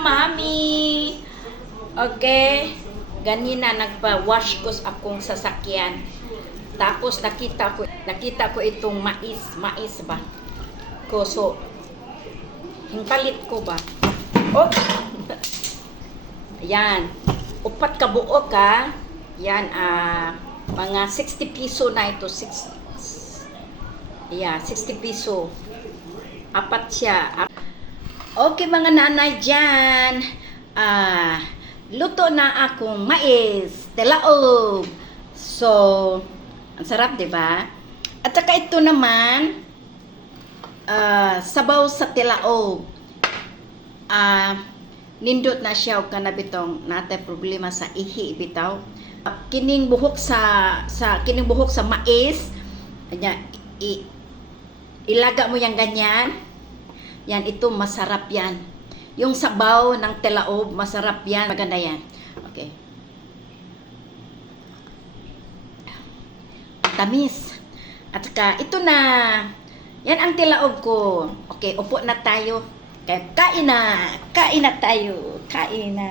mami. Okay. Ganina nagpa-wash ko akong sasakyan. Tapos nakita ko itong mais ba? So, hingpalit ko ba? Oh. Yan. Upat ka buo ka. Yan, mga 60 piso na ito. 60 piso. Apat siya. Okay, mga nanay dyan. Luto na akong mais. Tilaog. So, ang sarap, diba? At saka ito naman, sabaw sa tilaog. Nindot na siya o kanabitong natay problema sa ihi bitaw. Kining buhok sa mais. Kanya ilaga mo yang ganyan. Yan, ito masarap yan. Yung sabaw ng tilaog, masarap yan. Maganda yan. Okay. Tamis. At saka, ito na. Yan ang tilaog ko. Okay, upo na tayo. Kain na. Kain na tayo. Kain na.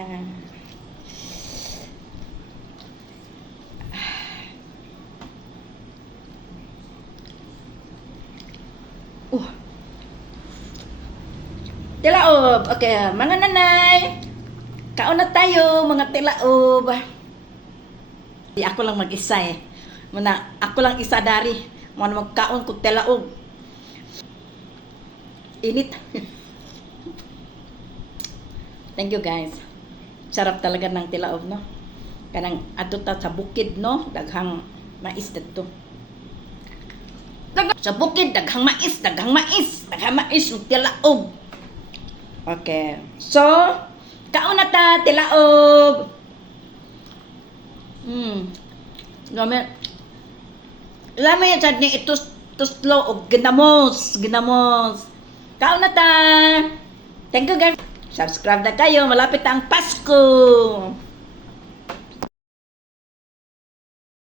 Tilaob. Okay, mga nanay. Kaon na tayo, mga tilaob. Di ako lang mag-isa eh. Ako lang isa dari. Muna magkaon ko tilaob. Init. Thank you guys. Sarap talaga ng tilaob, no? Kanang adto ta sa bukid, no? Daghang mais dito. Sa bukid daghang mais ng tilaob. Okay. So, kaon na ta tilaob. Lamay sad ni tuslo og ginamos. Kaon na ta. Thank you guys. Subscribe na kayo, malapit ang Pasko.